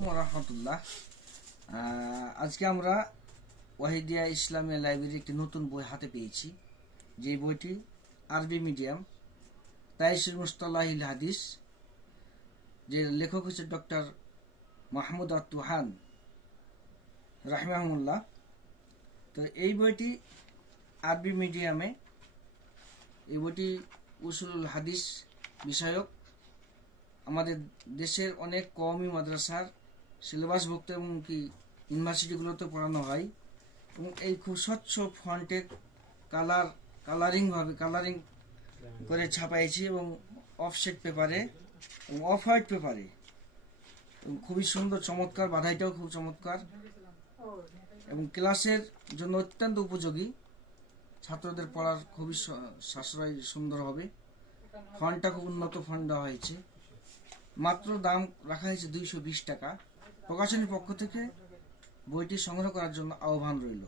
আলাইকুম রহমতুল্লাহ। আজকে আমরা ওয়াহিদিয়া ইসলামিয়া লাইব্রেরি একটি নতুন বই হাতে পেয়েছি। যে বইটি আরবি মিডিয়াম, তাইসির মুস্তালাহিল হাদিস, যে লেখক হচ্ছে ডক্টর মাহমুদ আত-তুহান রাহিমাহুল্লাহ। তো এই বইটি আরবি মিডিয়ামে, এই বইটি উসুলুল হাদিস বিষয়ক। আমাদের দেশের অনেক কওমি মাদ্রাসার সিলেবাসভুক্ত এবং কি ইউনিভার্সিটিগুলোতে পড়ানো হয় এবং এই খুব স্বচ্ছ ফন্টে কালারিং করে ছাপাইছি এবং অফসেট পেপারে এবং অফ হোয়াইট পেপারে, এবং খুবই সুন্দর, চমৎকার। বাধাইটাও খুব চমৎকার এবং ক্লাসের জন্য অত্যন্ত উপযোগী। ছাত্রদের পড়ার খুবই সাশ্রয়, সুন্দর হবে। ফন্টটা খুব উন্নত ফন্ট দেওয়া হয়েছে। মাত্র দাম রাখা হয়েছে 220 টাকা। প্রকাশনীর পক্ষ থেকে বইটি সংগ্রহ করার জন্য আহ্বান রইল।